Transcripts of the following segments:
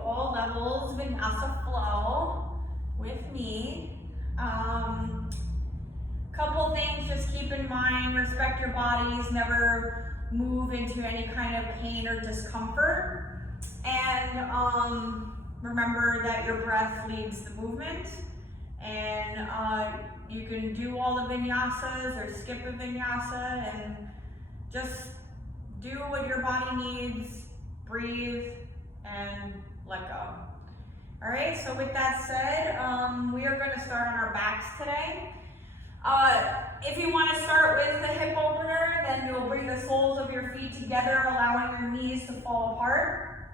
all levels Vinyasa flow with me. Couple things just keep in mind: respect your bodies, never move into any kind of pain or discomfort, and remember that your breath leads the movement. And you can do all the vinyasas or skip a vinyasa and just do what your body needs, breathe, and let go. All right, so with that said, we are going to start on our backs today. If you want to start with the hip opener, then you'll bring the soles of your feet together, allowing your knees to fall apart.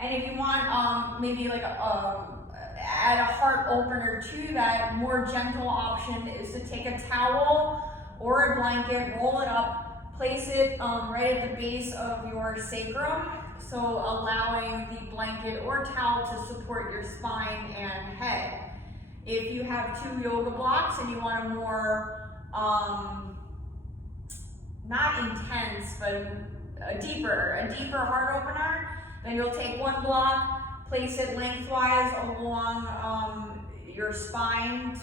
And if you want maybe like add a heart opener to that, more gentle option is to take a towel or a blanket, roll it up, place it right at the base of your sacrum, so allowing the blanket or towel to support your spine and head. If you have 2 yoga blocks and you want a more, not intense, but a deeper heart opener, then you'll take 1 block, place it lengthwise along your spine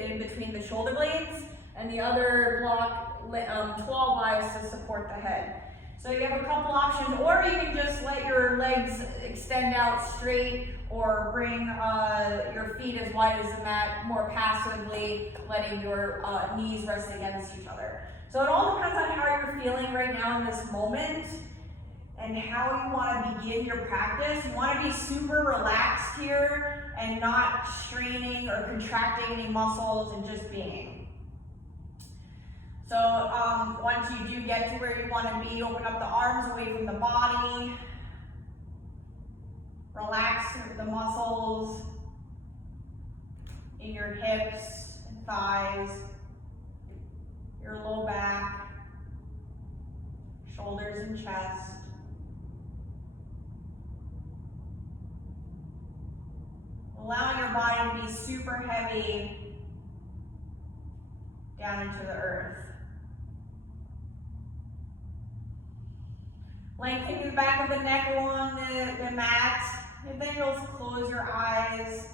in between the shoulder blades, and the other block 12-wise to support the head. So you have a couple options, or you can just let your legs extend out straight, or bring your feet as wide as the mat more passively, letting your knees rest against each other. So it all depends on how you're feeling right now in this moment and how you want to begin your practice. You want to be super relaxed here and not straining or contracting any muscles and just being. So once you do get to where you want to be, open up the arms away from the body. Relax the muscles in your hips and thighs, your low back, shoulders and chest. Allowing your body to be super heavy down into the earth. Lengthening the back of the neck along the mat. And then you'll close your eyes,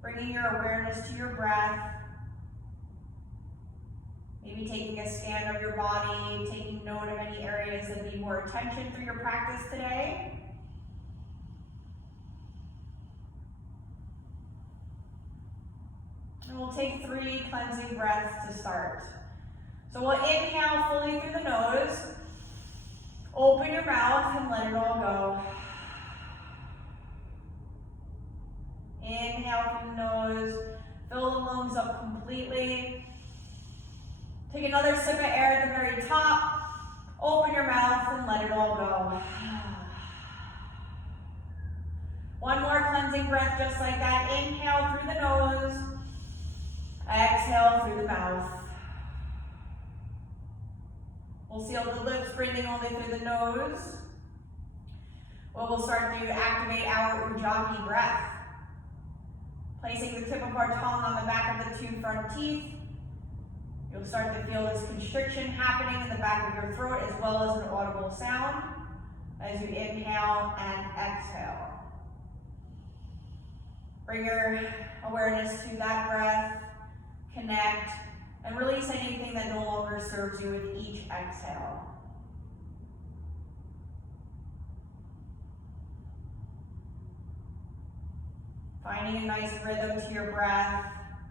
bringing your awareness to your breath. Maybe taking a scan of your body, taking note of any areas that need more attention for your practice today. And we'll take 3 cleansing breaths to start. So we'll inhale fully through the nose. Open your mouth and let it all go. Inhale through the nose, fill the lungs up completely. Take another sip of air at the very top. Open your mouth and let it all go. 1 more cleansing breath just like that. Inhale through the nose. Exhale through the mouth. We'll seal the lips, breathing only through the nose. We'll start to activate our Ujjayi breath. Placing the tip of our tongue on the back of the 2 front teeth, you'll start to feel this constriction happening in the back of your throat, as well as an audible sound as you inhale and exhale. Bring your awareness to that breath, connect, and release anything that no longer serves you with each exhale. Finding a nice rhythm to your breath,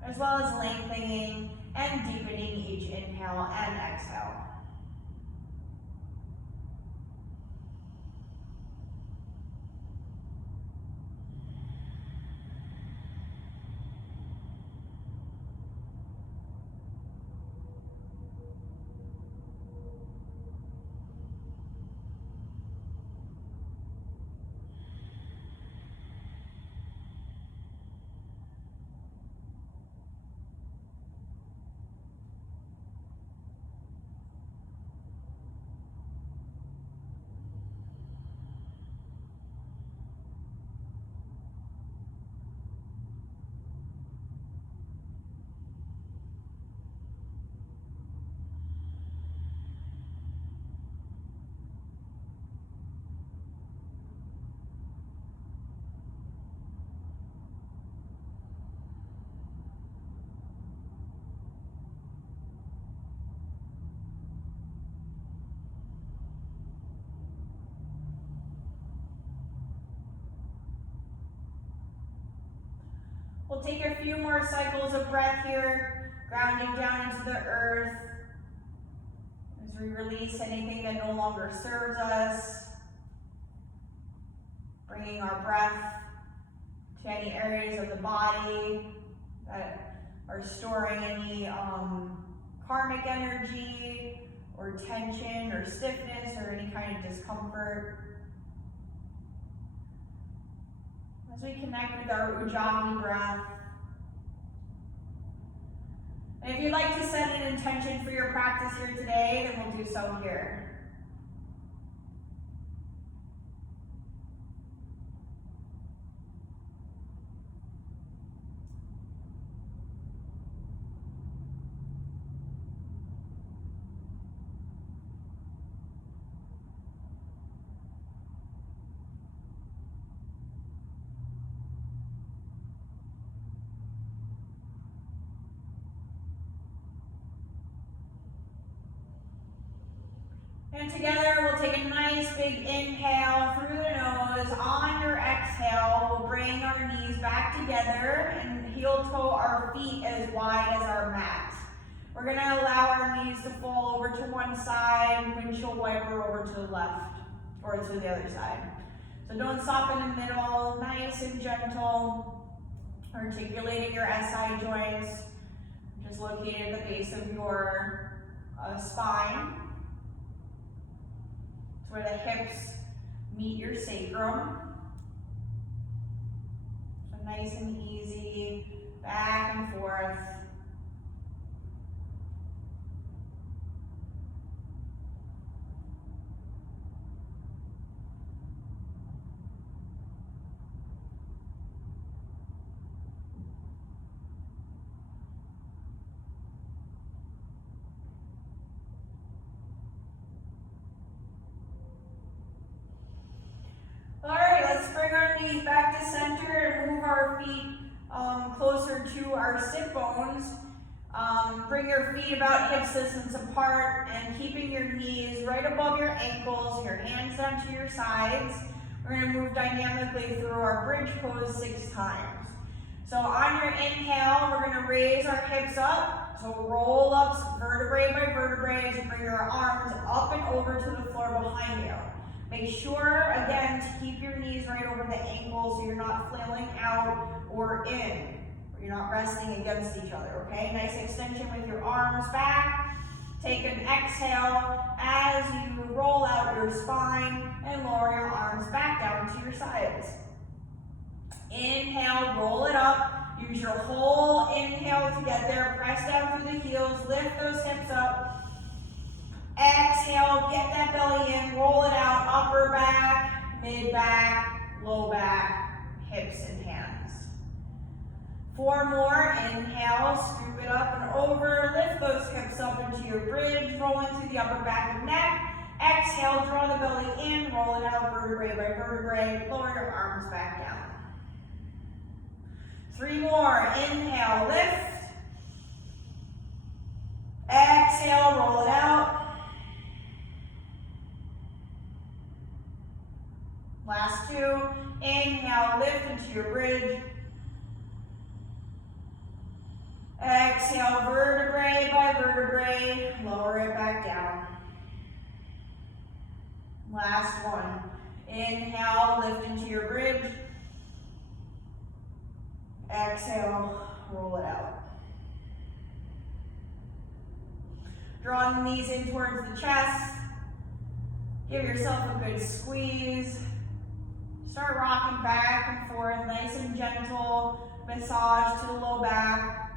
as well as lengthening and deepening each inhale and exhale. We'll take a few more cycles of breath here, grounding down into the earth as we release anything that no longer serves us, bringing our breath to any areas of the body that are storing any karmic energy or tension or stiffness or any kind of discomfort. As we connect with our Ujjayi breath. And if you'd like to set an intention for your practice here today, then we'll do so here. And together, we'll take a nice big inhale through the nose. On your exhale, we'll bring our knees back together and heel toe our feet as wide as our mat. We're going to allow our knees to fall over to one side, windshield wiper over to the left, or to the other side. So don't stop in the middle, nice and gentle, articulating your SI joints, just located at the base of your spine. Where the hips meet your sacrum. So nice and easy, back and forth. Bring our knees back to center and move our feet closer to our sit bones. Bring your feet about hip distance apart and keeping your knees right above your ankles, your hands down to your sides. We're going to move dynamically through our bridge pose 6 times. So on your inhale, we're going to raise our hips up. So roll up vertebrae by vertebrae as you bring your arms up and over to the floor behind you. Make sure, again, to keep your knees right over the ankles so you're not flailing out or in, or you're not resting against each other, okay? Nice extension with your arms back. Take an exhale as you roll out your spine and lower your arms back down to your sides. Inhale, roll it up. Use your whole inhale to get there. Press down through the heels, lift those hips up. Exhale, get that belly in, roll it out, upper back, mid back, low back, hips and hands. 4 more, inhale, scoop it up and over, lift those hips up into your bridge, roll into the upper back and neck. Exhale, draw the belly in, roll it out, vertebrae by vertebrae, lower your arms back down. 3 more, inhale, lift. Exhale, roll it out. Last 2, inhale, lift into your bridge. Exhale, vertebrae by vertebrae, lower it back down. Last 1, inhale, lift into your bridge. Exhale, roll it out. Draw the knees in towards the chest. Give yourself a good squeeze. Start rocking back and forth, nice and gentle. Massage to the low back.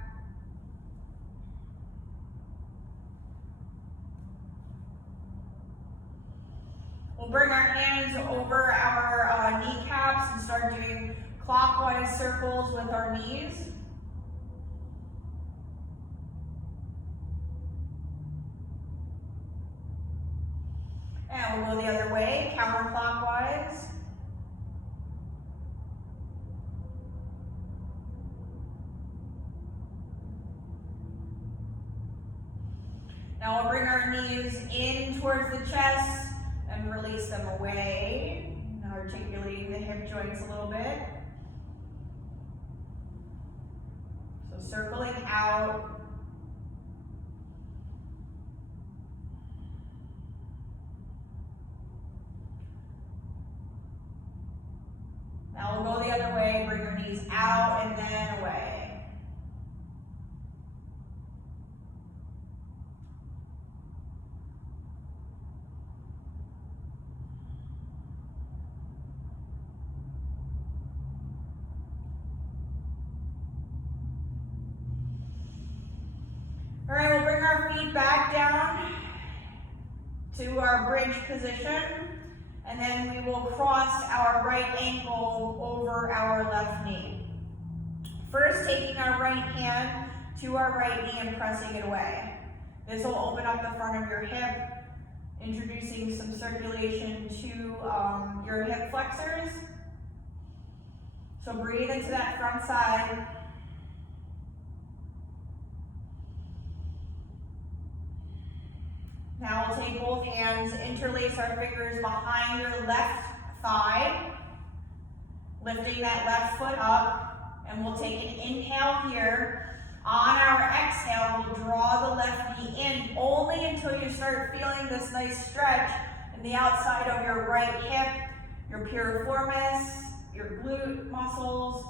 We'll bring our hands over our kneecaps and start doing clockwise circles with our knees. And we'll go the other way, counterclockwise. Now we'll bring our knees in towards the chest and release them away, articulating the hip joints a little bit. So circling out. Now we'll go the other way, bring your knees out and then away. All right, we'll bring our feet back down to our bridge position, and then we will cross our right ankle over our left knee. First, taking our right hand to our right knee and pressing it away. This will open up the front of your hip, introducing some circulation to your hip flexors. So breathe into that front side. Now we'll take both hands, interlace our fingers behind your left thigh, lifting that left foot up, and we'll take an inhale here. On our exhale, we'll draw the left knee in only until you start feeling this nice stretch in the outside of your right hip, your piriformis, your glute muscles.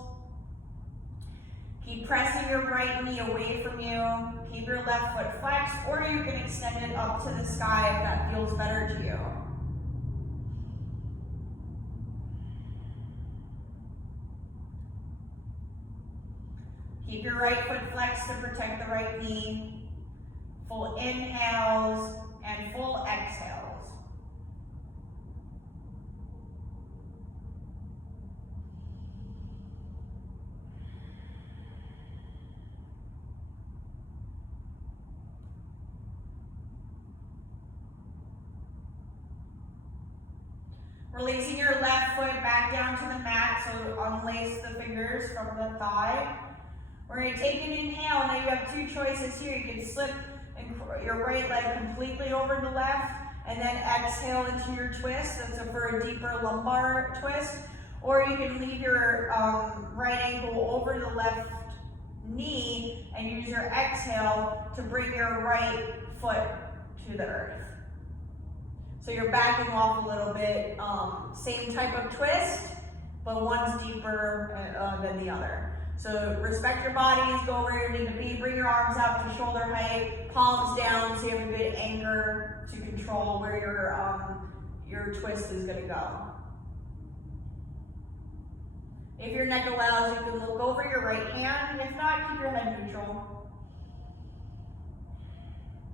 Keep pressing your right knee away from you. Keep your left foot flexed, or you can extend it up to the sky if that feels better to you. Keep your right foot flexed to protect the right knee. Full inhales and full exhales. Releasing your left foot back down to the mat, so unlace the fingers from the thigh. We're going to take an inhale. Now you have two choices here. You can slip your right leg completely over the left and then exhale into your twist. That's for a deeper lumbar twist. Or you can leave your right ankle over the left knee and use your exhale to bring your right foot to the earth. So you're backing off a little bit, same type of twist, but one's deeper than the other. So respect your bodies, go where you need to be, bring your arms out to shoulder height, palms down so you have a good anchor to control where your twist is gonna go. If your neck allows, you can look over your right hand. If not, keep your head neutral.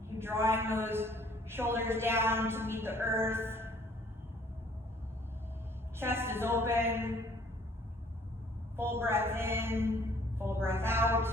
Keep drawing those shoulders down to meet the earth. Chest is open. Full breath in, full breath out.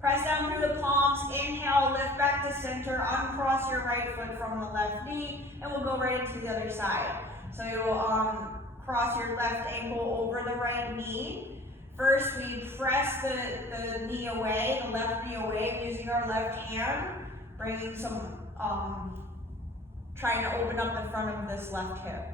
Press down through the palms, inhale, lift back to center, uncross your right foot from the left knee, and we'll go right into the other side. So you'll cross your left ankle over the right knee. First, we press the knee away, the left knee away, using our left hand, bringing some, trying to open up the front of this left hip.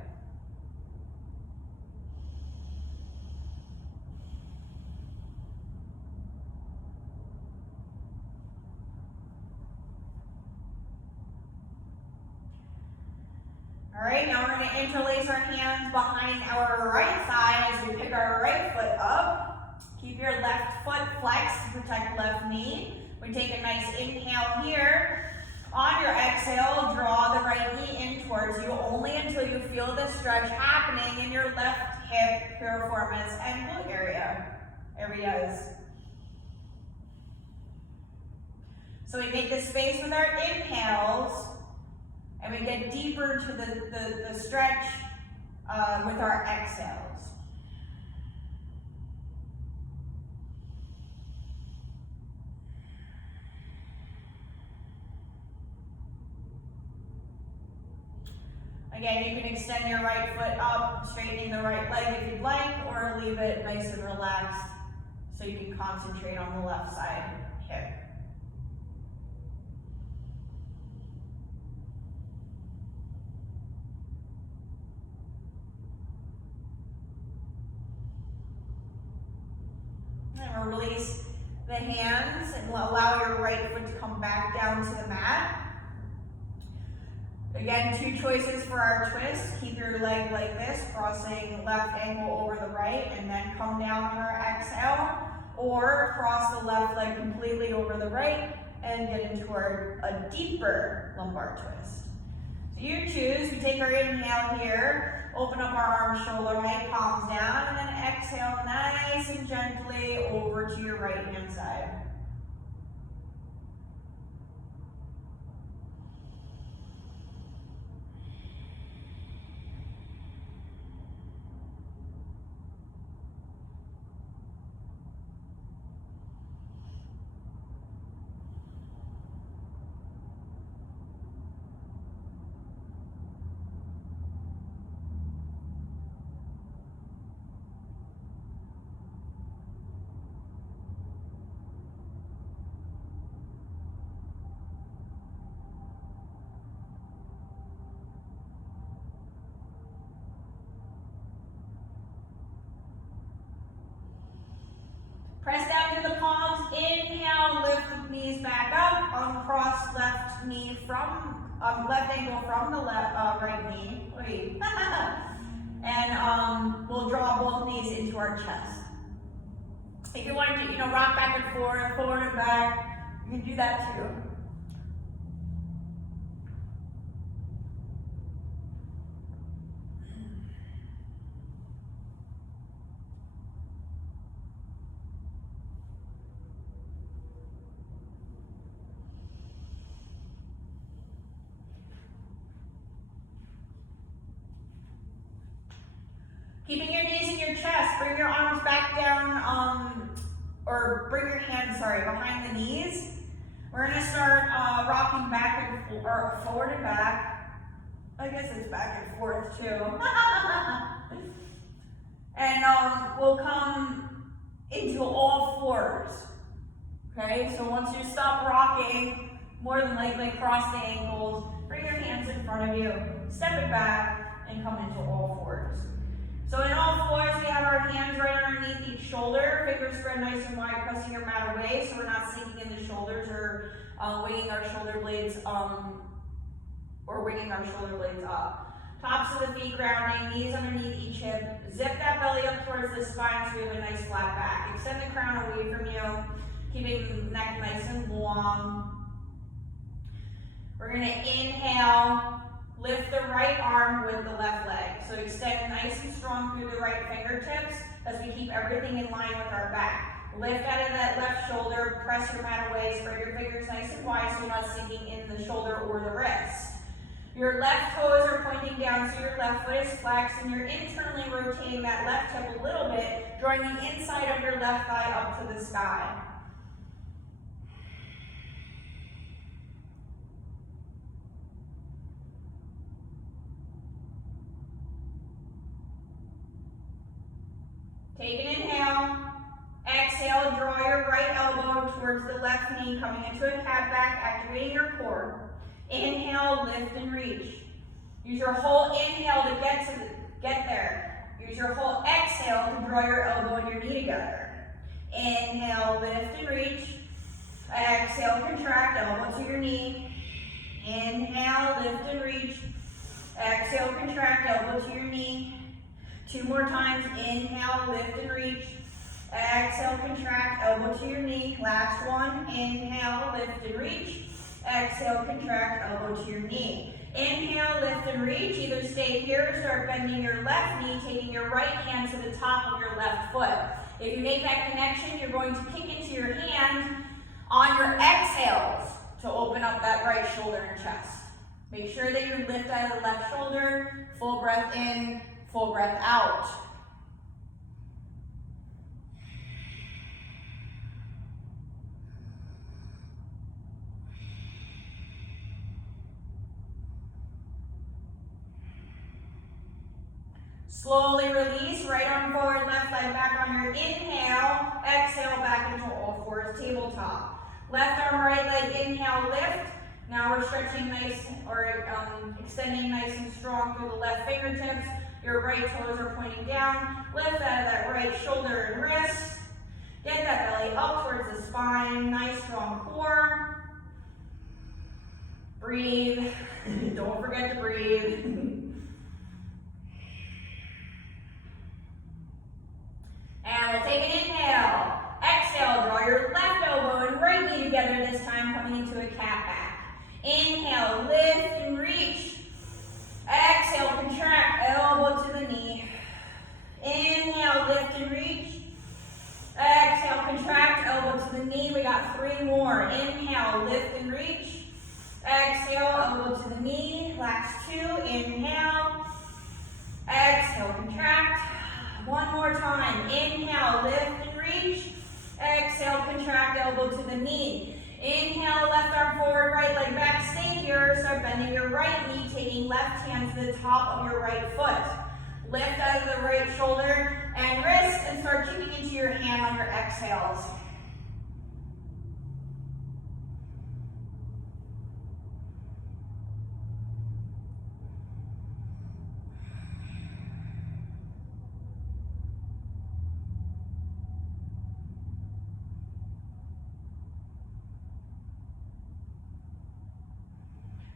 All right, now we're going to interlace our hands behind our right thigh as we pick our right foot up. Keep your left foot flexed to protect left knee. We take a nice inhale here. On your exhale, draw the right knee in towards you only until you feel the stretch happening in your left hip, piriformis, and glute areas. So we make this space with our inhales. And we get deeper to the stretch with our exhales. Again, you can extend your right foot up, straightening the right leg if you'd like, or leave it nice and relaxed so you can concentrate on the left side hip. And we'll release the hands and allow your right foot to come back down to the mat. Again, 2 choices for our twist. Keep your leg like this, crossing left ankle over the right, and then come down on our exhale. Or cross the left leg completely over the right and get into a deeper lumbar twist. So you choose. We take our inhale here, open up our arms shoulder height, palms down, and then exhale nice and gently over to your right hand side. Press down to the palms, inhale, lift the knees back up, uncross left knee from, left ankle from the right knee, wait. And we'll draw both knees into our chest. If you want to, rock back and forward and back, you can do that too. Keeping your knees in your chest, bring your arms back down, or bring your hands, behind the knees. We're gonna start rocking back and forward and back. I guess it's back and forth too. And we'll come into all fours. Okay, so once you stop rocking, more than likely cross the ankles, bring your hands in front of you, step it back, and come into all fours. So in all fours, we have our hands right underneath each shoulder, fingers spread nice and wide, pressing your mat away so we're not sinking in the shoulders or winging our shoulder blades up. Tops of the feet grounding, knees underneath each hip. Zip that belly up towards the spine so we have a nice flat back. Extend the crown away from you, keeping the neck nice and long. We're gonna inhale. Lift the right arm with the left leg. So extend nice and strong through the right fingertips as we keep everything in line with our back. Lift out of that left shoulder, press your mat away, spread your fingers nice and wide so you're not sinking in the shoulder or the wrist. Your left toes are pointing down so your left foot is flexed and you're internally rotating that left hip a little bit, drawing the inside of your left thigh up to the sky. Take an inhale, exhale, draw your right elbow towards the left knee, coming into a cat back, activating your core. Inhale, lift and reach. Use your whole inhale to get there. Use your whole exhale to draw your elbow and your knee together. Inhale, lift and reach. Exhale, contract, elbow to your knee. Inhale, lift and reach. Exhale, contract, elbow to your knee. 2 more times, inhale, lift and reach. Exhale, contract, elbow to your knee. Last one, inhale, lift and reach. Exhale, contract, elbow to your knee. Inhale, lift and reach. Either stay here or start bending your left knee, taking your right hand to the top of your left foot. If you make that connection, you're going to kick into your hand on your exhales to open up that right shoulder and chest. Make sure that you lift out of the left shoulder, full breath in, full breath out. Slowly release, right arm forward, left leg back on your inhale. Exhale, back into all fours, tabletop. Left arm, right leg, inhale, lift. Now we're stretching nice, or extending nice and strong through the left fingertips. Your right toes are pointing down. Lift out of that right shoulder and wrist. Get that belly up towards the spine. Nice, strong core. Breathe. Don't forget to breathe. And we'll take an inhale. Exhale, draw your left elbow and right knee together this time, coming into a cat back. Inhale, lift and reach. Exhale, contract, elbow to the knee. Inhale, lift and reach. Exhale, contract, elbow to the knee. We got 3 more. Inhale, lift and reach. Exhale, elbow to the knee. Last 2. Inhale. Exhale, contract. 1 more time. Inhale, lift and reach. Exhale, contract, elbow to the knee. Inhale, left arm forward, right leg back. Stay here. Start bending your right knee, taking left hand to the top of your right foot. Lift out of the right shoulder and wrist and start kicking into your hand on your exhales.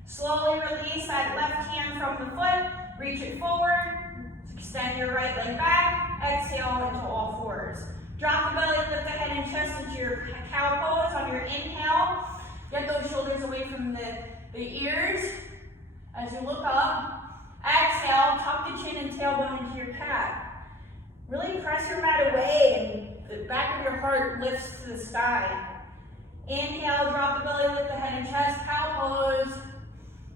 Slowly release that left hand from the foot, reach it forward, extend your right leg back, exhale into all fours. Drop the belly, lift the head and chest into your cow pose on your inhale. Get those shoulders away from the ears as you look up. Exhale, tuck the chin and tailbone into your cat. Really press your mat away and the back of your heart lifts to the sky. Inhale, drop the belly, lift the head and chest, cow pose.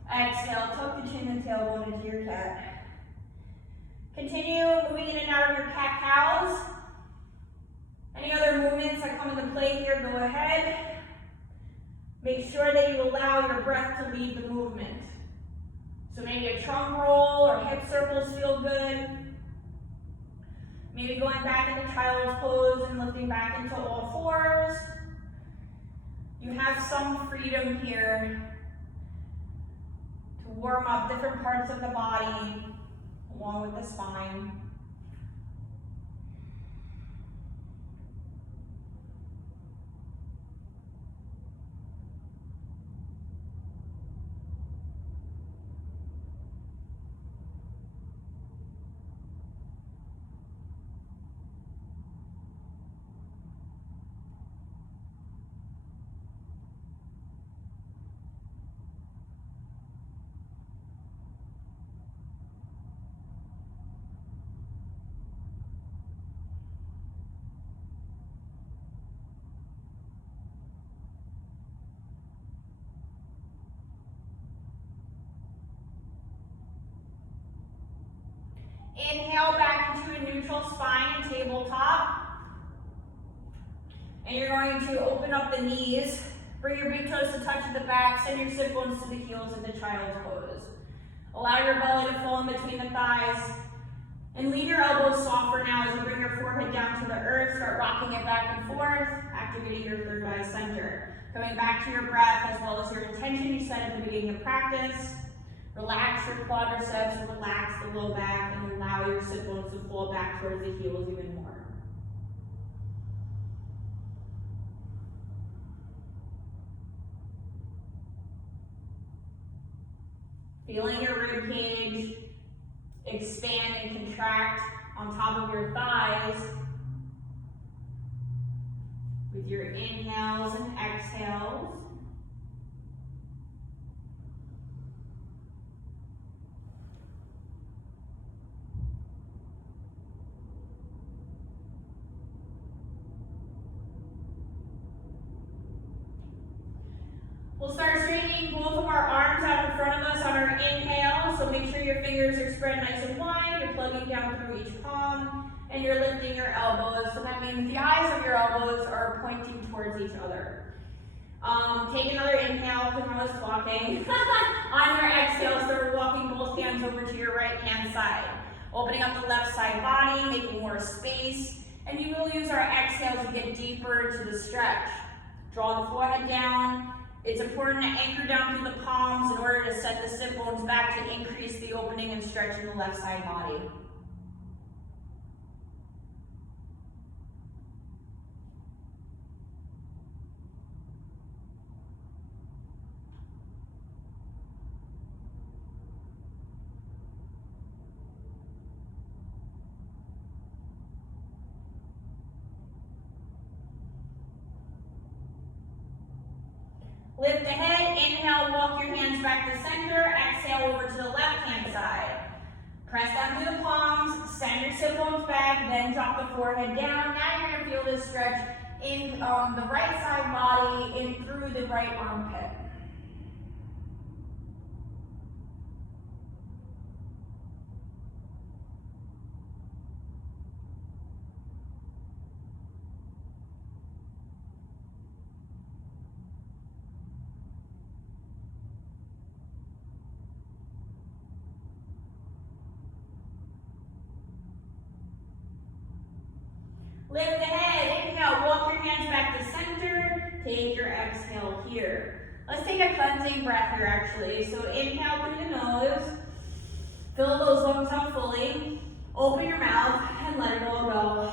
Exhale, tuck the chin and tailbone into your cat. Continue moving in and out of your cat-cows. Any other movements that come into play here, go ahead. Make sure that you allow your breath to lead the movement. So maybe a trunk roll or hip circles feel good. Maybe going back into child's pose and lifting back into all fours. You have some freedom here to warm up different parts of the body along with the spine. Inhale back into a neutral spine and tabletop. And you're going to open up the knees. Bring your big toes to touch at the back. Send your sit bones to the heels of the child's pose. Allow your belly to fall in between the thighs. And leave your elbows soft for now as you bring your forehead down to the earth. Start rocking it back and forth, activating your third eye center. Coming back to your breath as well as your intention you set at the beginning of practice. Relax your quadriceps, relax the low back, and allow your sit bones to fall back towards the heels even more. Feeling your rib cage expand and contract on top of your thighs with your inhales and exhales. We'll start straightening both of our arms out in front of us on our inhale, so make sure your fingers are spread nice and wide, you're plugging down through each palm, and you're lifting your elbows, so that means the eyes of your elbows are pointing towards each other. Take another inhale, because I was talking. On your exhale, start walking both hands over to your right hand side. Opening up the left side body, making more space, and you will use our exhale to get deeper into the stretch. Draw the forehead down. It's important to anchor down through the palms in order to set the sit bones back to increase the opening and stretch in the left side body. Lift the head, inhale, walk your hands back to center, exhale over to the left-hand side. Press down through the palms, send your sit bones back, then drop the forehead down. Now you're gonna feel this stretch in the right side body, in through the right armpit. Lift the head, inhale, walk your hands back to center, take your exhale here. Let's take a cleansing breath here actually. So inhale through the nose, fill those lungs up fully, open your mouth and let it all go.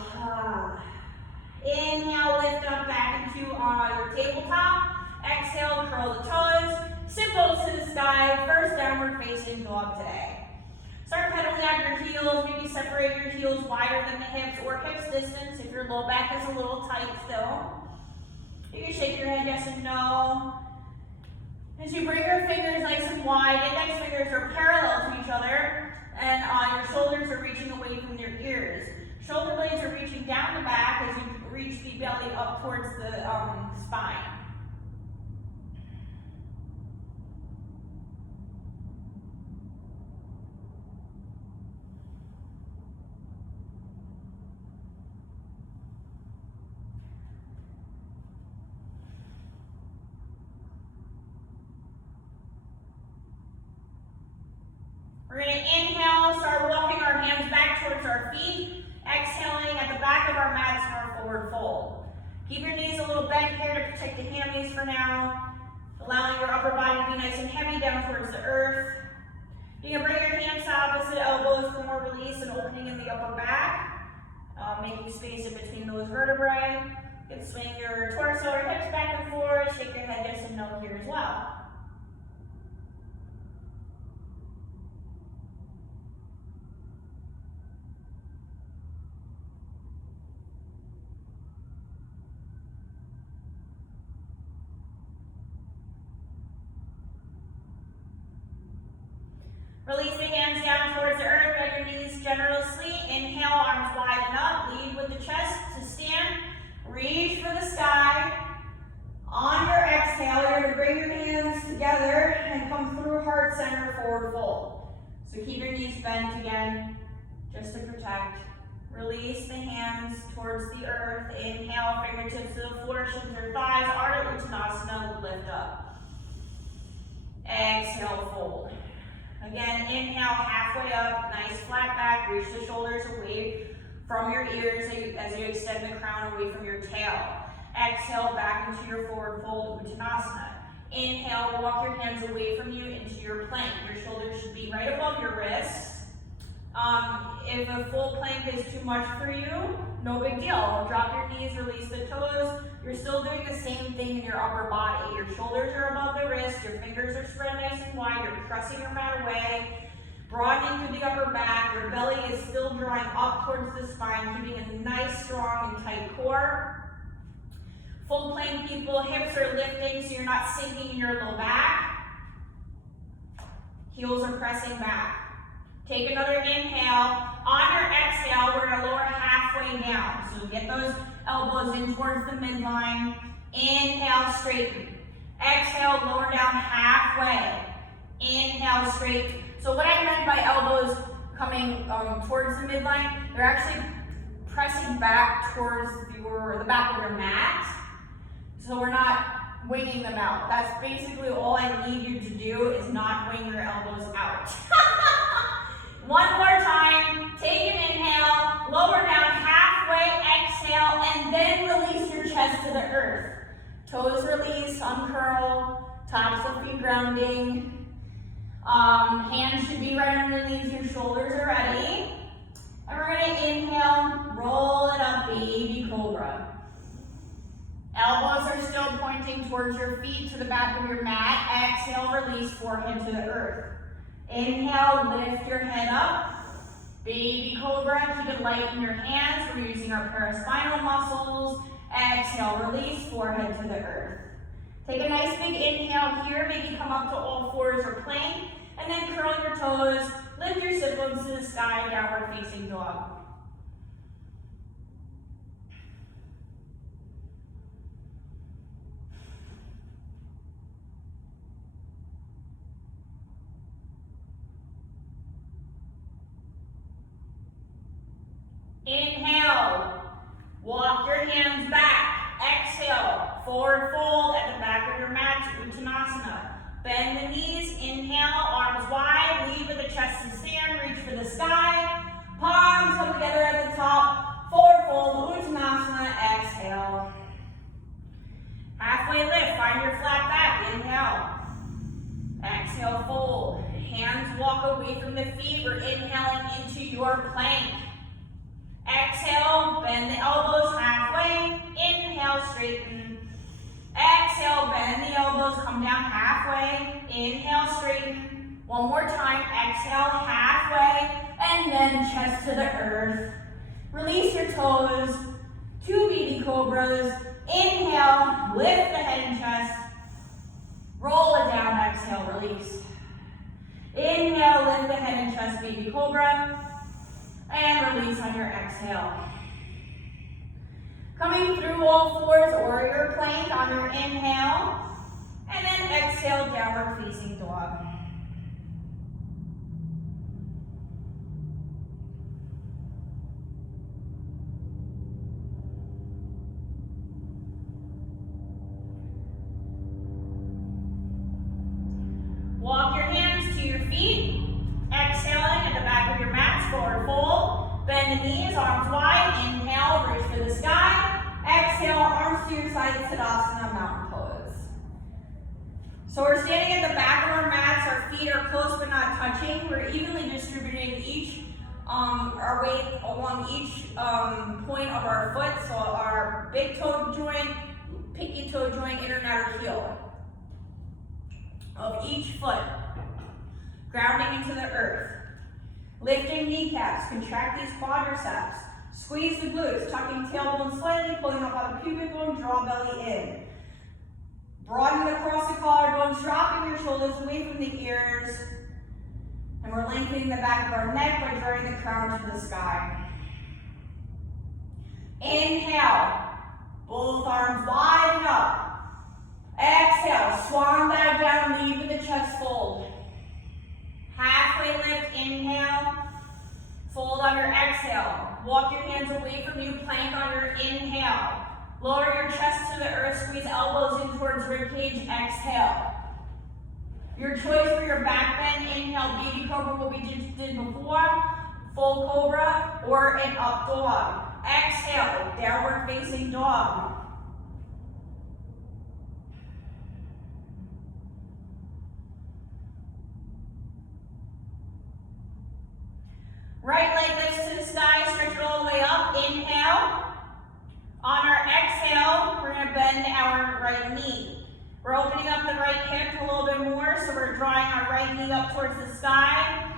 Inhale, lift up back into your tabletop, exhale, curl the toes, sit bones to the sky, first downward facing dog today. Start pedaling out your heels, maybe separate your heels wider than the hips or hips distance if your low back is a little tight still. You can shake your head yes and no. As you bring your fingers nice and wide, index fingers are parallel to each other and your shoulders are reaching away from your ears. Shoulder blades are reaching down the back as you reach the belly up towards the spine. We're going to inhale, start walking our hands back towards our feet, exhaling at the back of our mats in our forward fold. Keep your knees a little bent here to protect the hammies for now, allowing your upper body to be nice and heavy down towards the earth. You can bring your hands to opposite elbows for more release and opening in the upper back, making space in between those vertebrae. You can swing your torso or hips back and forth, shake your head yes and no here as well. Release the hands down towards the earth, bend your knees generously. Inhale, arms widen up, lead with the chest to stand. Reach for the sky. On your exhale, you're going to bring your hands together and come through heart center, forward fold. So keep your knees bent again, just to protect. Release the hands towards the earth. Inhale, fingertips to the floor, shins your thighs. Ardha Uttanasana, lift up. Exhale, fold. Again, inhale, halfway up, nice flat back, reach the shoulders away from your ears as you extend the crown away from your tail. Exhale, back into your forward fold, Uttanasana. Inhale, walk your hands away from you into your plank. Your shoulders should be right above your wrists. If a full plank is too much for you, no big deal. Drop your knees, release the toes. You're still doing the same thing in your upper body. Your shoulders are above the wrists, your fingers are spread nice and wide, you're pressing your mat away, broadening through the upper back. Your belly is still drawing up towards the spine, keeping a nice, strong, and tight core. Full plank people, hips are lifting so you're not sinking in your low back. Heels are pressing back. Take another inhale. On your exhale, we're going to lower halfway down. So get those elbows in towards the midline. Inhale, straighten. Exhale, lower down halfway. Inhale, straighten. So what I meant by elbows coming towards the midline, they're actually pressing back towards the back of your mat. So we're not winging them out. That's basically all I need you to do, is not wing your elbows out. One more time. Take an inhale, lower down halfway, exhale, and then release your chest to the earth. Toes release, uncurl, tops of feet grounding. Hands should be right underneath your shoulders already. And we're going to inhale, roll it up, baby cobra. Elbows are still pointing towards your feet to the back of your mat. Exhale, release forehead to the earth. Inhale, lift your head up. Baby cobra, keep it light in your hands. We're using our paraspinal muscles. Exhale, release forehead to the earth. Take a nice big inhale here. Maybe come up to all fours or plank. And then curl your toes. Lift your sit bones to the sky, downward facing dog. Inhale, walk your hands back. Exhale, forward fold at the back of your mat, Uttanasana. Bend the knees, inhale, arms wide, lead with the chest to stand, reach for the sky. Palms come together at the top, forward fold, Uttanasana, exhale. Halfway lift, find your flat back, inhale. Exhale, fold. Hands walk away from the feet, we're inhaling into your plank. Exhale, bend the elbows halfway. Inhale, straighten. Exhale, bend the elbows, come down halfway. Inhale, straighten. One more time, exhale, halfway. And then chest to the earth. Release your toes. 2 baby cobras. Inhale, lift the head and chest. Roll it down, exhale, release. Inhale, lift the head and chest, baby cobra. And release on your exhale. Coming through all fours, warrior plank on your inhale. And then exhale, downward facing dog. Walk your hands to your feet. Exhaling at the back of your mats, forward fold. Bend the knees, arms wide. Inhale, reach for the sky. Exhale, arms to your side, Tadasana, mountain pose. So we're standing at the back of our mats. Our feet are close but not touching. We're evenly distributing our weight along each point of our foot. So our big toe joint, pinky toe joint, inner and outer heel of each foot. Grounding into the earth. Lifting kneecaps, contract these quadriceps. Squeeze the glutes, tucking tailbone slightly, pulling up on the pubic bone, draw belly in. Broaden across the collarbones, dropping your shoulders away from the ears. And we're lengthening the back of our neck by drawing the crown to the sky. Inhale, both arms wide and up. Exhale, swan dive down, lead with the chest fold. Halfway lift, inhale. Fold on your exhale. Walk your hands away from you, plank on your inhale. Lower your chest to the earth, squeeze elbows in towards ribcage, exhale. Your choice for your back bend, inhale, baby cobra, what we just did before, full cobra, or an up dog. Exhale, downward facing dog. Right leg lifts to the sky, stretch it all the way up. Inhale. On our exhale, we're going to bend our right knee. We're opening up the right hip a little bit more, so we're drawing our right knee up towards the sky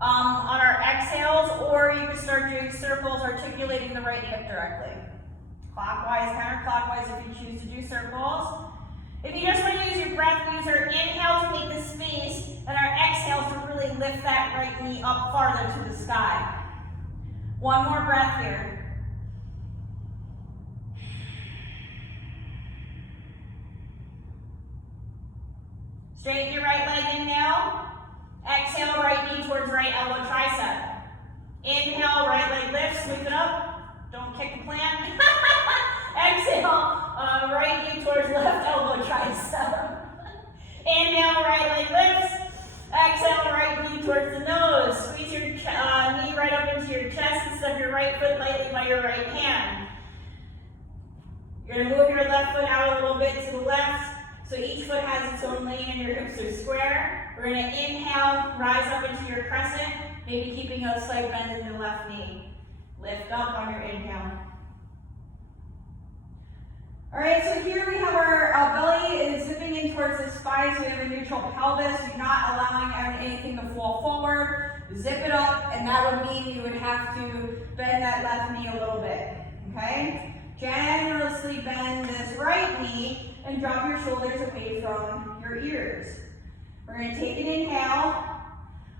on our exhales, or you can start doing circles, articulating the right hip directly. Clockwise, counterclockwise if you choose to do circles. If you just want to use your breath, use our inhale to make the space, and our exhale to really lift that right knee up farther to the sky. One more breath here. Straighten your right leg, inhale. Exhale, right knee towards right elbow tricep. Inhale, right leg lifts, sweep it up. Don't kick the plant. Exhale, right knee towards left elbow tricep. Inhale, right leg lifts. Exhale, right knee towards the nose. Squeeze your knee right up into your chest and step your right foot lightly by your right hand. You're going to move your left foot out a little bit to the left, so each foot has its own lane and your hips are square. We're going to inhale, rise up into your crescent, maybe keeping a slight bend in the left knee. Lift up on your inhale. All right, so here we have our belly is zipping in towards the spine, so we have a neutral pelvis. You're not allowing anything to fall forward. Zip it up, and that would mean you would have to bend that left knee a little bit, okay? Generously bend this right knee and drop your shoulders away from your ears. We're going to take an inhale.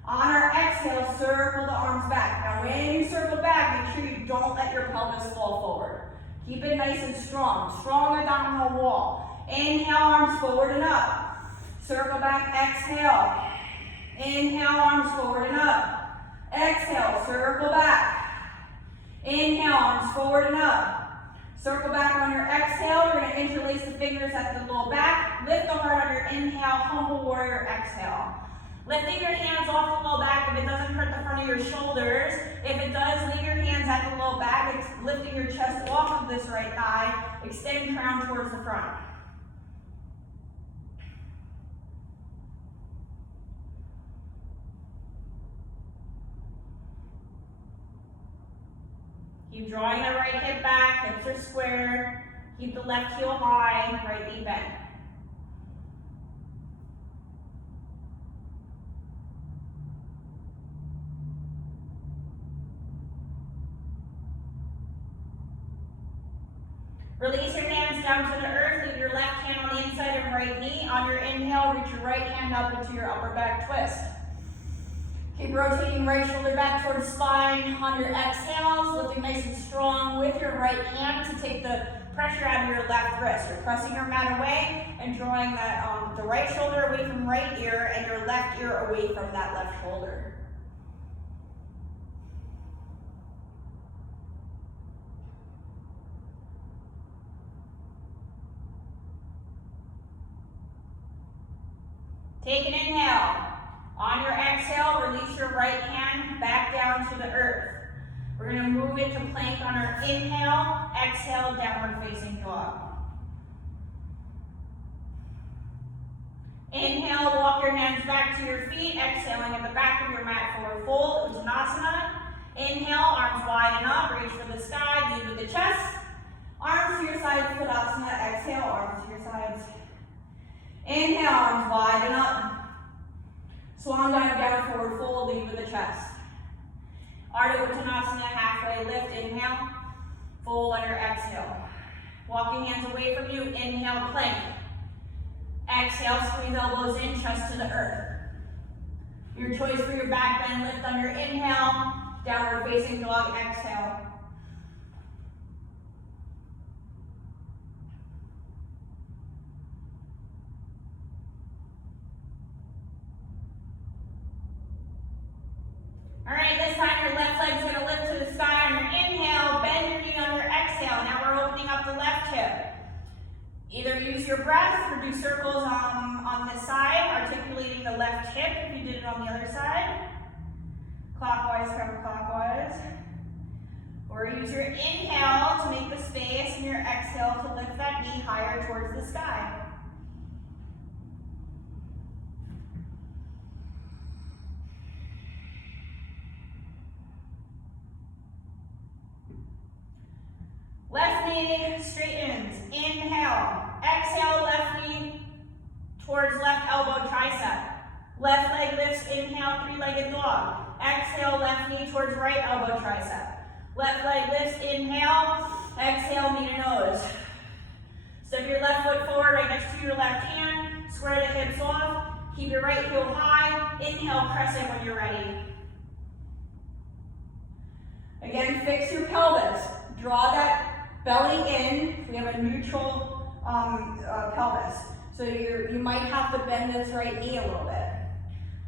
On our exhale, circle the arms back. Now when you circle back, make sure you don't let your pelvis fall forward. Keep it nice and strong. Strong abdominal wall. Inhale, arms forward and up. Circle back, exhale. Inhale, arms forward and up. Exhale, circle back. Inhale, arms forward and up. Circle back on your exhale. You're going to interlace the fingers at the low back. Lift the heart on your inhale, humble warrior, exhale. Lifting your hands off the low back if it doesn't hurt the front of your shoulders. If it does, leave your hands at the low back. It's lifting your chest off of this right thigh. Extend crown towards the front. Keep drawing the right hip back, hips are square. Keep the left heel high, right knee bent. Release your hands down to the earth. Leave your left hand on the inside of right knee. On your inhale, reach your right hand up into your upper back twist. Keep rotating right shoulder back towards spine. On your exhales, lifting nice and strong with your right hand to take the pressure out of your left wrist. You're pressing your mat away and drawing that the right shoulder away from right ear and your left ear away from that left shoulder. Take an inhale. On your exhale, release your right hand back down to the earth. We're going to move into plank on our inhale, exhale, downward facing dog. Inhale, walk your hands back to your feet, exhaling at the back of your mat, forward fold, Uttanasana. Inhale, arms wide and up, reach for the sky, lead with the chest. Arms to your sides, Tadasana, exhale, arms to your sides. Inhale, arms wide and up. Swan dive down, forward fold, lead with the chest. Ardha Uttanasana, halfway lift, inhale. Fold on your exhale. Walking hands away from you, inhale, plank. Exhale, squeeze elbows in, chest to the earth. Your choice for your back bend, lift on your inhale. Downward facing dog, exhale. All right, this time your left leg's going to lift to the sky on your inhale, bend your knee on your exhale. Now we're opening up the left hip. Either use your breath or do circles on this side, articulating the left hip if you did it on the other side. Clockwise, counterclockwise. Or use your inhale to make the space and your exhale to lift that knee higher towards the sky. Left knee straightens, inhale. Exhale, left knee towards left elbow tricep. Left leg lifts, inhale, three-legged dog. Exhale, left knee towards right elbow tricep. Left leg lifts, inhale. Exhale, knee to nose. Step your left foot forward right next to your left hand. Square the hips off. Keep your right heel high. Inhale, crescent when you're ready. Again, fix your pelvis. Draw that belly in. We have a neutral pelvis. So you might have to bend this right knee a little bit.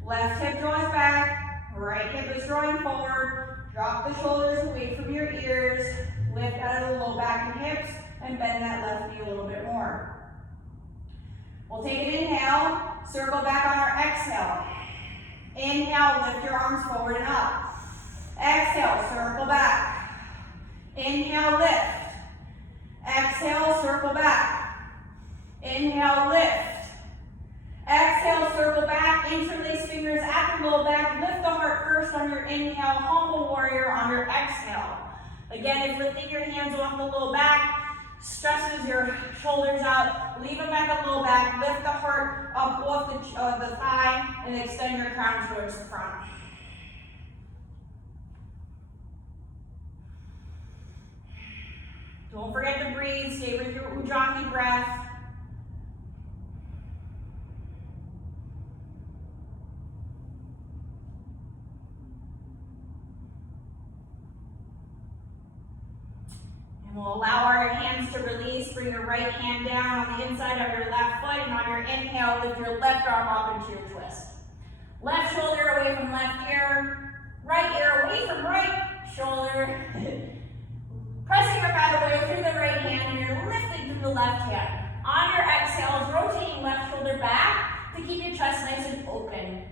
Left hip draws back, right hip is drawing forward. Drop the shoulders away from your ears. Lift out of the low back and hips and bend that left knee a little bit more. We'll take an inhale, circle back on our exhale. Inhale, lift your arms forward and up. Exhale, circle back. Inhale, lift. Exhale, circle back. Inhale, lift. Exhale, circle back. Interlace fingers at the low back. Lift the heart first on your inhale. Humble warrior on your exhale. Again, if lifting your hands off the low back stresses your shoulders out, leave them at the low back. Lift the heart up off the thigh and extend your crown towards the front. Don't forget to breathe. Stay with your Ujjayi breath. And we'll allow our hands to release. Bring your right hand down on the inside of your left foot, and on your inhale, lift your left arm up into your twist. Left shoulder away from left ear. Right ear away from right shoulder. Pressing your bat away through the right hand, and you're lifting through the left hand. On your exhales, rotating left shoulder back to keep your chest nice and open.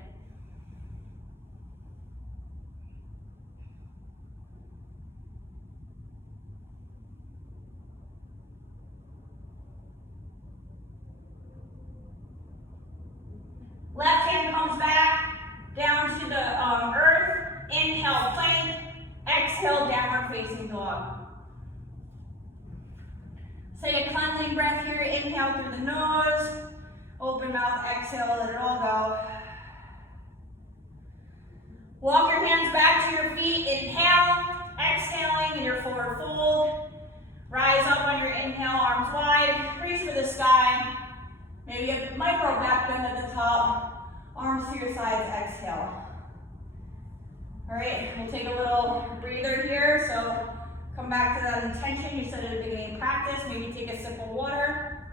Left hand comes back down to the earth. Inhale, plank. Exhale, downward facing dog. Say a cleansing breath here. Inhale through the nose. Open mouth, exhale, let it all go. Walk your hands back to your feet. Inhale, exhaling in your forward fold. Rise up on your inhale, arms wide. Reach for the sky. Maybe a micro back bend at the top. Arms to your sides, exhale. All right, we'll take a little breather here. So come back to that intention you set at the beginning of practice. Maybe take a sip of water.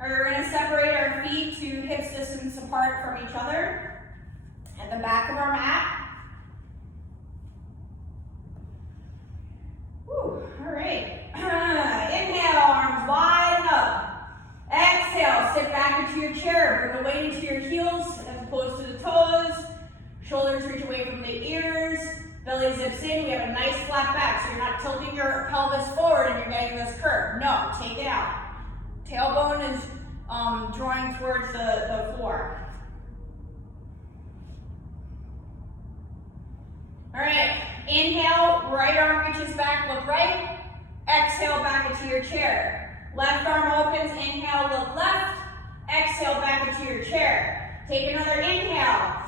All right, we're going to separate our feet to hip distance apart from each other at the back of our mat. Whew, all right. Inhale, arms wide and up. Exhale, sit back into your chair. Bring the weight into your heels as opposed to the toes. Shoulders reach away from the ears. Belly zips in. We have a nice flat back, so you're not tilting your pelvis forward and you're getting this curve. No, take it out. Tailbone is drawing towards the floor. All right, inhale, right arm reaches back, look right. Exhale, back into your chair. Left arm opens, inhale, look left. Exhale, back into your chair. Take another inhale.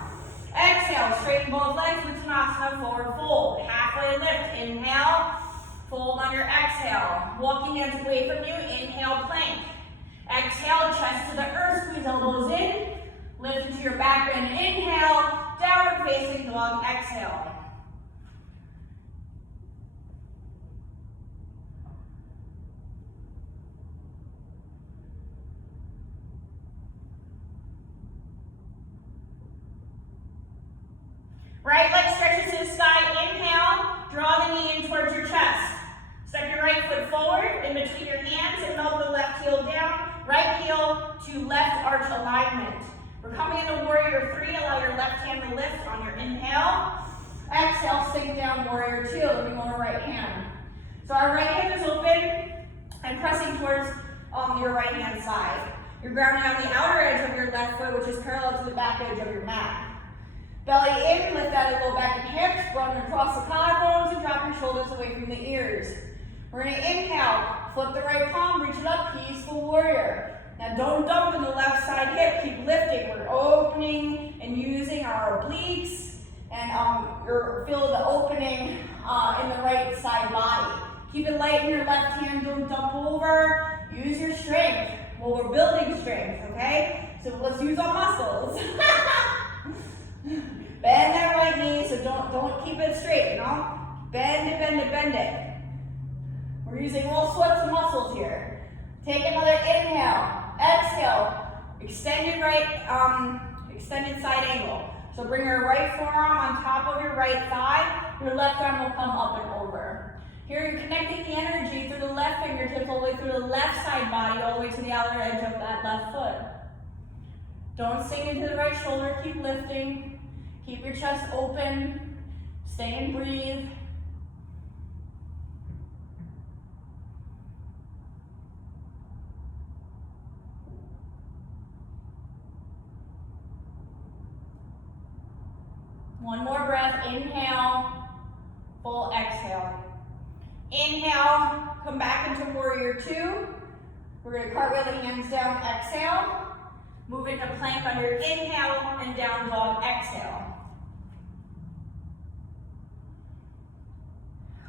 Exhale, straighten both legs, Uttanasana, forward fold. Halfway lift, inhale, fold on your exhale. Walking hands away from you, inhale, plank. Exhale, chest to the earth, squeeze elbows in. Lift into your back bend, inhale. Downward facing dog, exhale. Right leg stretches to the sky, inhale. Draw the knee in towards your chest. Step your right foot forward in between your hands and melt the left heel down. Right heel to left arch alignment. We're coming into warrior 3. Allow your left hand to lift on your inhale. Exhale, sink down warrior 2. Looking over right hand. So our right hand is open and pressing towards your right hand side. You're grounding on the outer edge of your left foot, which is parallel to the back edge of your mat. Belly in, lift that low back and hips, run across the collarbones and drop your shoulders away from the ears. We're going to inhale, flip the right palm, reach it up, peaceful warrior. Now don't dump in the left side hip, keep lifting. We're opening and using our obliques and feel the opening in the right side body. Keep it light in your left hand, don't dump over. Use your strength. Well, we're building strength, okay? So let's use our muscles. Bend that right knee, so don't keep it straight, you know? Bend it, bend it, bend it. We're using all sorts of muscles here. Take another inhale, exhale, extended right, extended side angle. So bring your right forearm on top of your right thigh, your left arm will come up and over. Here you're connecting the energy through the left fingertips all the way through the left side body, all the way to the outer edge of that left foot. Don't sink into the right shoulder, keep lifting. Keep your chest open, stay and breathe. One more breath, inhale, full exhale. Inhale, come back into warrior two. We're gonna cartwheel the hands down, exhale. Move into plank on your inhale and down dog, exhale.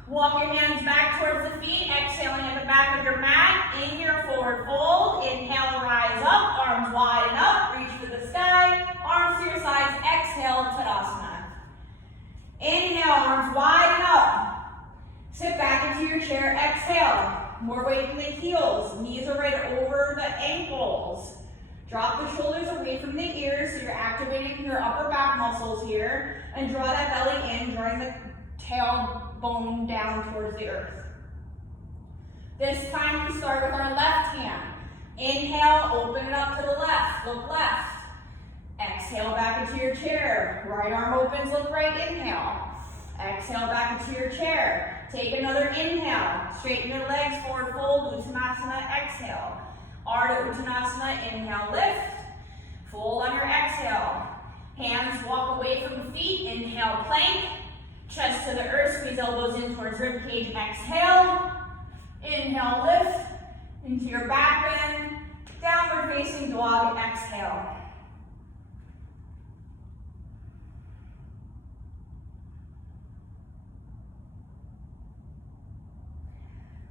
Walk your hands back towards the feet, exhaling at the back of your mat. Inhale, forward fold. Inhale, rise up, arms widen up, reach for the sky. Arms to your sides, exhale, Tadasana. Inhale, arms widen up. Sit back into your chair, exhale. More weight in the heels, knees are right over the ankles. Drop the shoulders away from the ears so you're activating your upper back muscles here. And draw that belly in, drawing the tailbone down towards the earth. This time we start with our left hand. Inhale, open it up to the left, look left. Exhale back into your chair. Right arm opens, look right, inhale. Exhale back into your chair. Take another inhale. Straighten your legs, forward fold, Uttanasana, exhale. Ardha Uttanasana, inhale, lift. Fold on your exhale. Hands walk away from the feet, inhale, plank. Chest to the earth, squeeze elbows in towards rib cage, exhale. Inhale, lift into your back bend. Downward facing dog, exhale.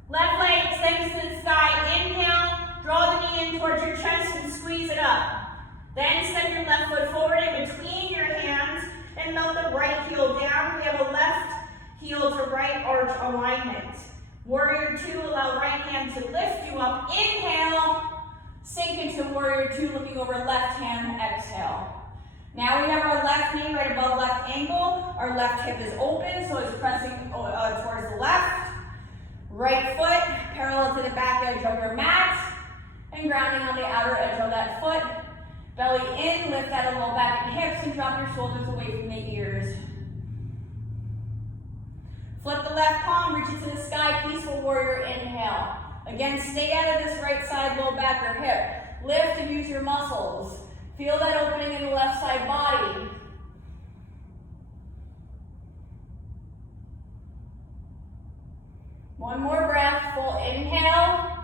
Left leg extends to the sky, inhale, draw the knee in towards your chest and squeeze it up. Then send your left foot forward in between your hands and melt the right heel down. We have a left heel to right arch alignment. Warrior two, allow right hand to lift you up. Inhale, sink into warrior two, looking over left hand, exhale. Now we have our left knee right above left ankle. Our left hip is open, so it's pressing towards the left. Right foot parallel to the back edge of your mat and grounding on the outer edge of that foot. Belly in, lift that a little back and hips and drop your shoulders away from the ears. Flip the left palm, reach it to the sky, peaceful warrior, inhale. Again, stay out of this right side, low back or hip. Lift and use your muscles. Feel that opening in the left side body. One more breath, full inhale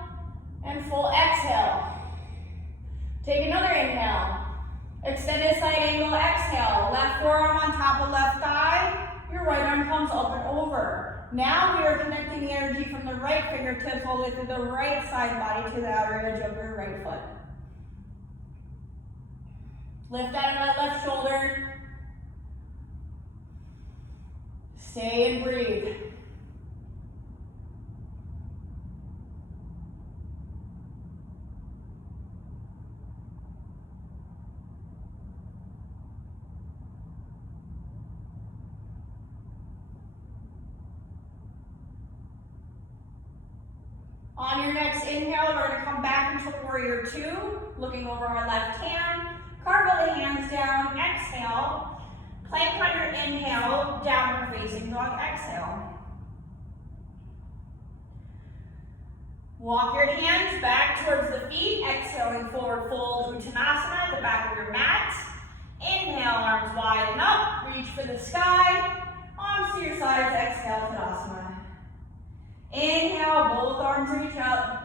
and full exhale. Take another inhale. Extended side angle, exhale. Left forearm on top of left thigh. Your right arm comes up and over. Now we are connecting the energy from the right fingertips all the way through the right side body to the outer edge of your right foot. Lift out of that left shoulder. Stay and breathe. On your next inhale, we're going to come back into warrior two, looking over our left hand. Cartwheel the hands down, exhale. Plank on your inhale, downward facing dog, exhale. Walk your hands back towards the feet, exhaling forward fold Uttanasana at the back of your mat. Inhale, arms widen up, reach for the sky. Arms to your sides, exhale, Tadasana. Inhale, both arms reach up.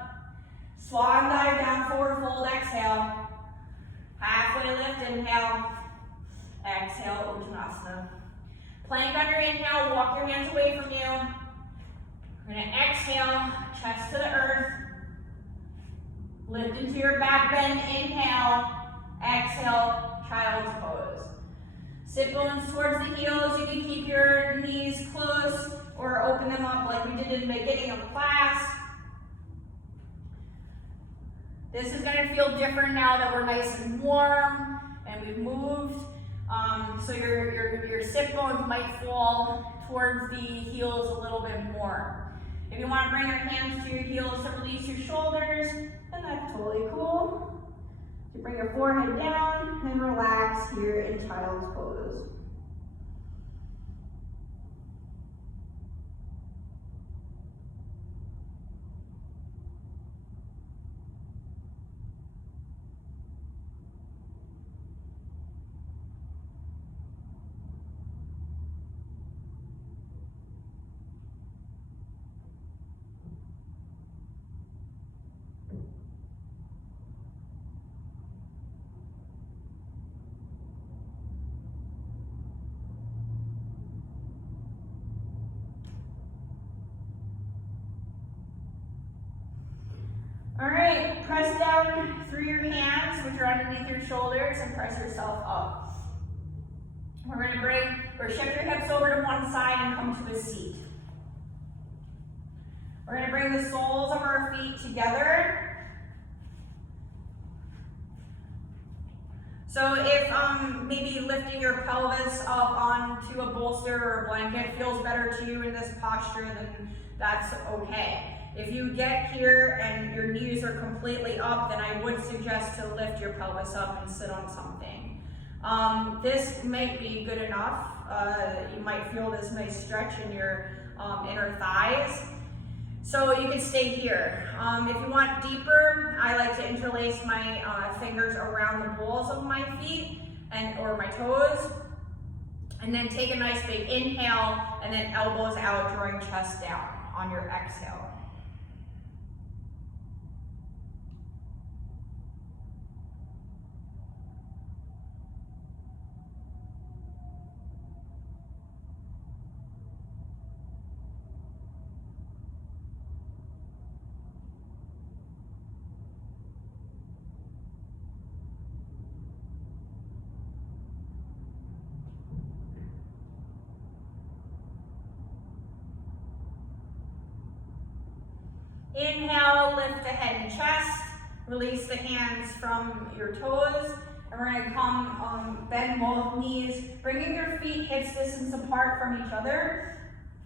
Swan dive down, forward fold, exhale. Halfway lift, inhale. Exhale, Uttanasana. Plank on your inhale, walk your hands away from you. We're gonna exhale, chest to the earth. Lift into your back bend, inhale. Exhale, child's pose. Sit bones towards the heels. You can keep your knees close or open them up like we did in the beginning of class. This is gonna feel different now that we're nice and warm and we've moved. So your sit bones might fall towards the heels a little bit more. If you want to bring your hands to your heels to release your shoulders, then that's totally cool. You bring your forehead down and relax here in child's pose. All right, press down through your hands, which are underneath your shoulders, and press yourself up. We're going to shift your hips over to one side and come to a seat. We're going to bring the soles of our feet together. So if maybe lifting your pelvis up onto a bolster or a blanket feels better to you in this posture, then that's okay. If you get here and your knees are completely up, then I would suggest to lift your pelvis up and sit on something. This might be good enough. You might feel this nice stretch in your inner thighs. So you can stay here. If you want deeper, I like to interlace my fingers around the balls of my feet or my toes. And then take a nice big inhale and then elbows out, drawing chest down on your exhale. Inhale, lift the head and chest, release the hands from your toes, and we're gonna come bend both knees, bringing your feet hips distance apart from each other.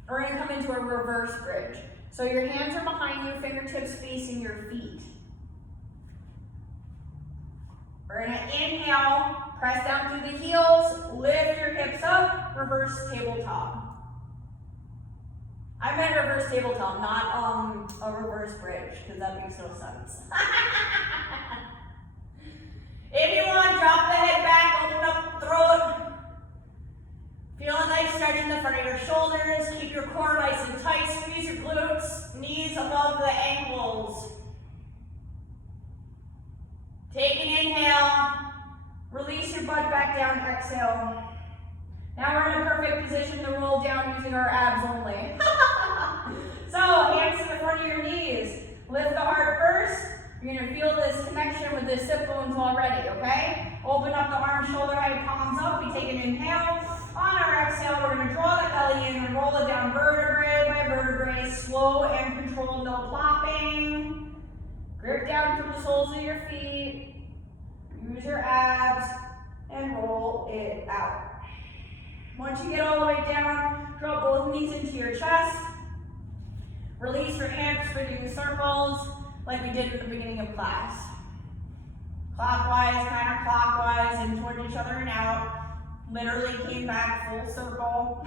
We're gonna come into a reverse bridge. So your hands are behind you, fingertips facing your feet. We're gonna inhale, press down through the heels, lift your hips up, reverse tabletop. I meant reverse tabletop, not a reverse bridge, because that makes no sense. If you want, drop the head back, open up the throat. Feel a nice stretch in the front of your shoulders. Keep your core nice and tight. Squeeze your glutes, knees above the ankles. Take an inhale. Release your butt back down, exhale. Now we're in a perfect position to roll down using our abs only. So, hands to the front of your knees. Lift the heart first. You're gonna feel this connection with the sit bones already, okay? Open up the arms, shoulder height, palms up. We take an inhale. On our exhale, we're gonna draw the belly in and roll it down vertebrae by vertebrae. Slow and controlled, no plopping. Grip down through the soles of your feet. Use your abs and roll it out. Once you get all the way down, drop both knees into your chest. Release your hips, bridging circles like we did at the beginning of class. Clockwise, counterclockwise, and toward each other and out. Literally came back full circle.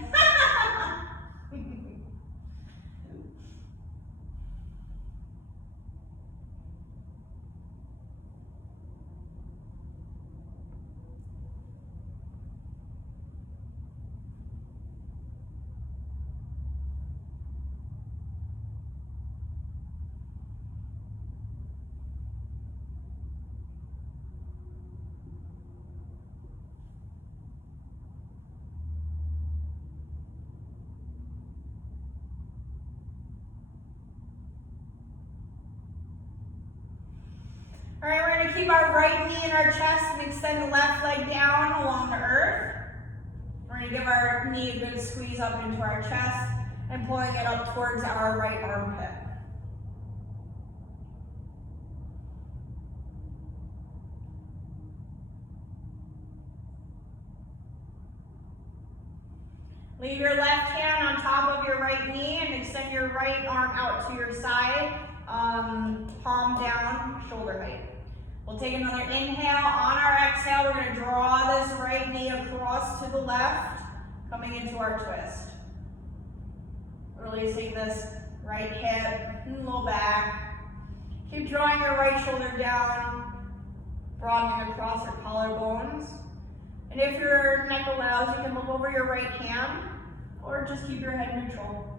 All right, we're going to keep our right knee in our chest and extend the left leg down along the earth. We're going to give our knee a good squeeze up into our chest and pulling it up towards our right armpit. Leave your left hand on top of your right knee and extend your right arm out to your side, palm down, shoulder height. We'll take another inhale. On our exhale, we're going to draw this right knee across to the left, coming into our twist. Releasing this right hip and low back. Keep drawing your right shoulder down, broadening across your collarbones. And if your neck allows, you can look over your right hand or just keep your head neutral.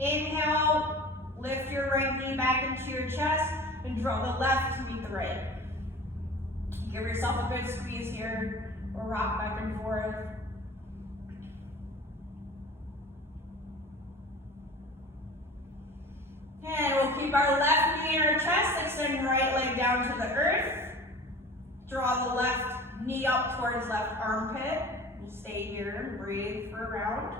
Inhale, lift your right knee back into your chest and draw the left to meet the right. Give yourself a good squeeze here or rock back and forth. And we'll keep our left knee in our chest, extend right leg down to the earth. Draw the left knee up towards left armpit. We'll stay here and breathe for a round.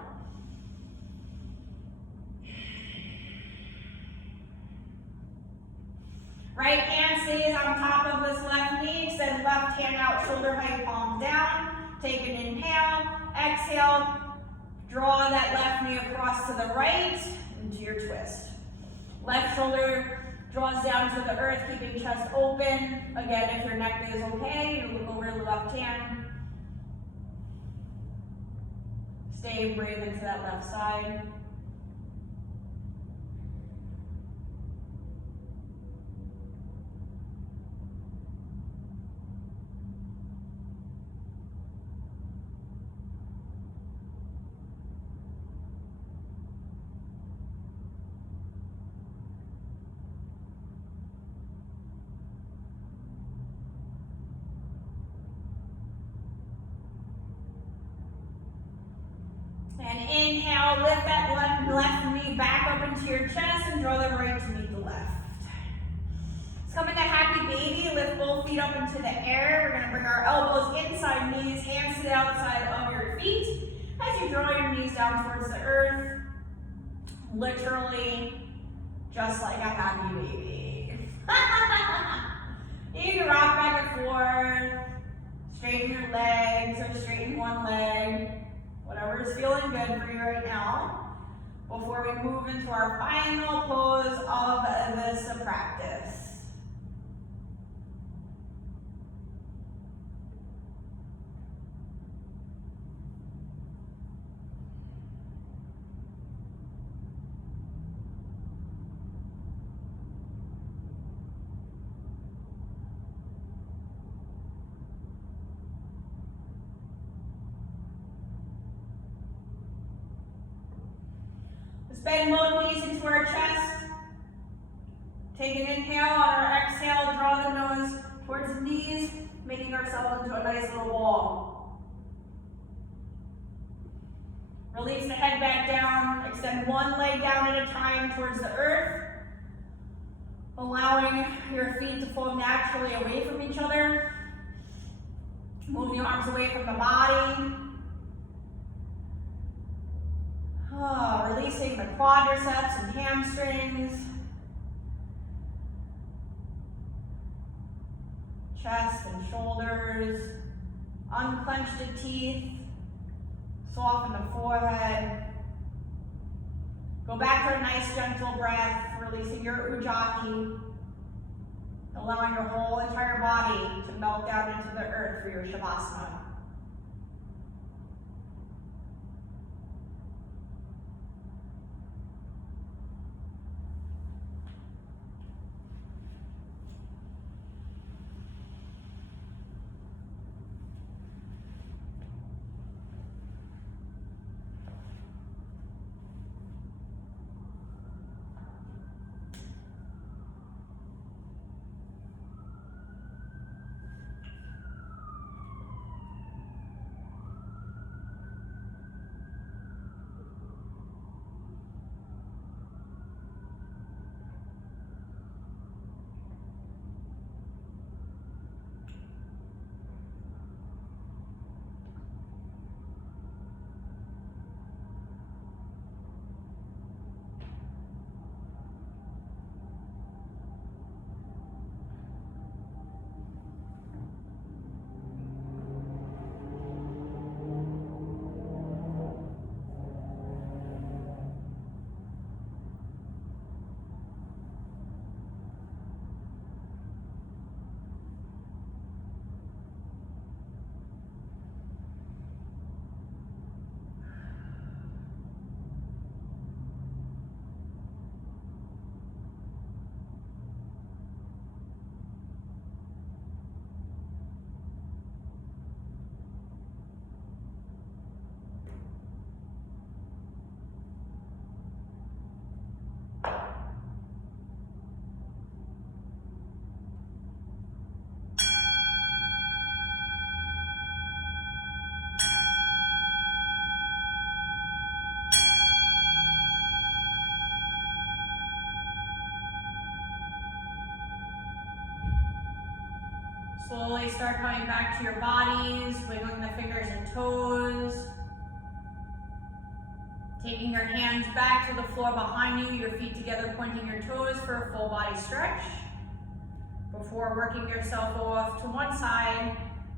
Right hand stays on top of this left knee. Extend left hand out, shoulder height, palm down. Take an inhale. Exhale. Draw that left knee across to the right into your twist. Left shoulder draws down to the earth, keeping chest open. Again, if your neck is okay, you look over the left hand. Stay and breathe into that left side. And inhale, lift that left knee back up into your chest and draw the right to meet the left. Let's come into happy baby. Lift both feet up into the air. We're going to bring our elbows inside knees, hands to the outside of your feet. As you draw your knees down towards the earth, literally just like a happy baby. You can rock back and forth, straighten your legs or straighten one leg. Whatever is feeling good for you right now, before we move into our final pose of this practice. Bend both knees into our chest. Take an inhale. On our exhale, draw the nose towards the knees, making ourselves into a nice little ball. Release the head back down. Extend one leg down at a time towards the earth, allowing your feet to fold naturally away from each other. Move the arms away from the body. Releasing the quadriceps and hamstrings, chest and shoulders, unclench the teeth, soften the forehead. Go back to a nice gentle breath, releasing your ujjayi, allowing your whole entire body to melt down into the earth for your shavasana. Slowly start coming back to your bodies, wiggling the fingers and toes. Taking your hands back to the floor behind you, your feet together, pointing your toes for a full body stretch. Before working yourself off to one side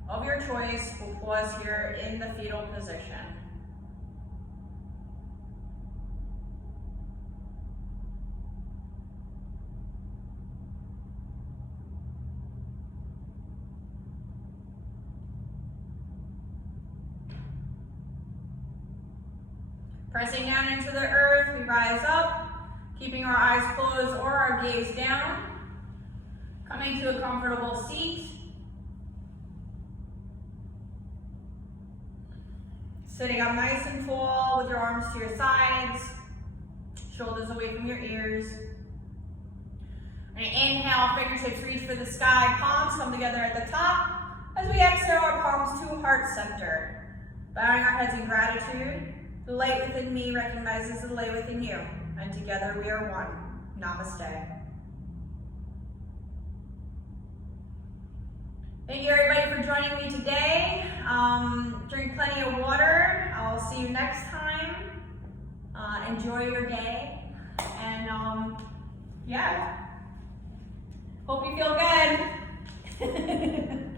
of your choice, we'll pause here in the fetal position. Pressing down into the earth, we rise up, keeping our eyes closed or our gaze down. Coming to a comfortable seat. Sitting up nice and tall with your arms to your sides, shoulders away from your ears. And inhale, fingertips reach for the sky, palms come together at the top. As we exhale, our palms to heart center. Bowing our heads in gratitude. The light within me recognizes the light within you, and together we are one. Namaste. Thank you everybody for joining me today. Drink plenty of water. I'll see you next time. Enjoy your day, and yeah, hope you feel good.